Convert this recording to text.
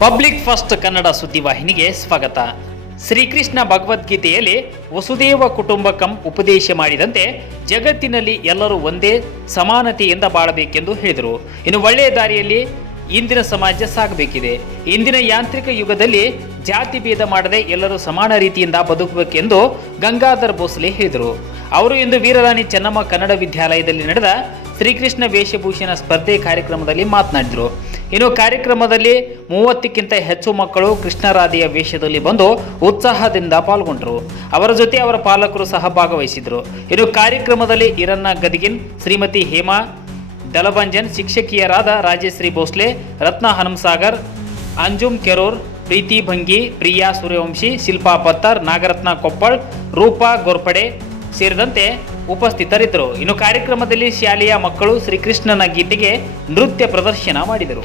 Public first Kannada ಸುದ್ದಿವಾಹಿನಿಗೆ ಸ್ವಾಗತ. ಶ್ರೀಕೃಷ್ಣ ಭಗವದ್ಗೀತೆಯಲ್ಲಿ ವಸುದೇವ ಕುಟುಂಬಕಂ ಉಪದೇಶ ಮಾಡಿದಂತೆ ಜಗತ್ತಿನಲ್ಲಿ ಎಲ್ಲರೂ ಒಂದೇ ಸಮಾನತೆಯಿಂದ ಬಾಳಬೇಕೆಂದು ಹೇಳಿದರು. ಇನ್ನು ಒಳ್ಳೆಯ ದಾರಿಯಲ್ಲಿ ಇಂದಿನ ಸಮಾಜ ಸಾಗಬೇಕಿದೆ. ಇಂದಿನ ಯಾಂತ್ರಿಕ ಯುಗದಲ್ಲಿ ಜಾತಿ ಭೇದ ಮಾಡದೆ ಎಲ್ಲರೂ ಸಮಾನ ರೀತಿಯಿಂದ ಬದುಕಬೇಕೆಂದು ಗಂಗಾಧರ್ ಭೋಸ್ಲೆ ಹೇಳಿದರು. ಅವರು ಇಂದು ವೀರರಾಣಿ ಚೆನ್ನಮ್ಮ ಕನ್ನಡ ವಿದ್ಯಾಲಯದಲ್ಲಿ ನಡೆದ ಶ್ರೀಕೃಷ್ಣ ವೇಷಭೂಷಣ ಸ್ಪರ್ಧೆ ಕಾರ್ಯಕ್ರಮದಲ್ಲಿ ಮಾತನಾಡಿದರು. ಇನ್ನು ಕಾರ್ಯಕ್ರಮದಲ್ಲಿ ಮೂವತ್ತಕ್ಕಿಂತ ಹೆಚ್ಚು ಮಕ್ಕಳು ಕೃಷ್ಣರಾಧೆಯ ವೇಷದಲ್ಲಿ ಬಂದು ಉತ್ಸಾಹದಿಂದ ಪಾಲ್ಗೊಂಡರು. ಅವರ ಜೊತೆ ಅವರ ಪಾಲಕರು ಸಹ ಭಾಗವಹಿಸಿದರು ಇನ್ನು ಕಾರ್ಯಕ್ರಮದಲ್ಲಿ ಇರನ್ನ ಗದಗಿನ್, ಶ್ರೀಮತಿ ಹೇಮಾ, ದಲಭಂಜನ್, ಶಿಕ್ಷಕಿಯರಾದ ರಾಜಶ್ರೀ ಭೋಸ್ಲೆ, ರತ್ನ ಹನುಮಸಾಗರ್ ಅಂಜುಮ್ ಕೆರೂರ್, ಪ್ರೀತಿ ಭಂಗಿ, ಪ್ರಿಯಾ ಸೂರ್ಯವಂಶಿ, ಶಿಲ್ಪಾ ಪತ್ತರ್, ನಾಗರತ್ನ ಕೊಪ್ಪಳ್, ರೂಪಾ ಗೋರ್ಪಡೆ ಸೇರಿದಂತೆ ಉಪಸ್ಥಿತರಿದ್ದರು. ಇನ್ನು ಕಾರ್ಯಕ್ರಮದಲ್ಲಿ ಶಾಲೆಯ ಮಕ್ಕಳು ಶ್ರೀಕೃಷ್ಣನ ಗೀತೆಗೆ ನೃತ್ಯ ಪ್ರದರ್ಶನ ಮಾಡಿದರು.